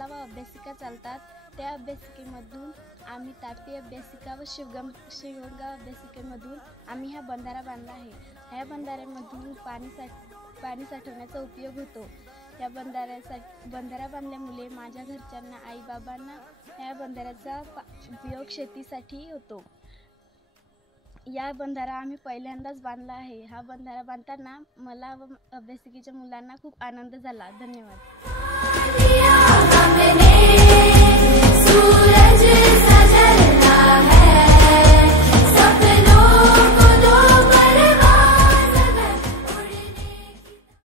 शाळा व अभ्यासिका चालतात। त्या अभ्यासिकेमधून आम्ही तापी अभ्यासिका व शिवगंगा अभ्यासिकेमधून आम्ही हा बंधारा बांधला आहे। ह्या बंधाऱ्यामधून पाणी साठवण्याचा उपयोग होतो। या बंधारा बांधल्यामुळे माझ्या घरच्यांना, आई बाबांना या बंधाऱ्याचा उपयोग शेतीसाठी होतो। या बंधारा आम्ही पहिल्यांदाच बांधला आहे। हा बंधारा बांधताना मला व अभ्यासिकेच्या मुलांना खूप आनंद झाला। धन्यवाद।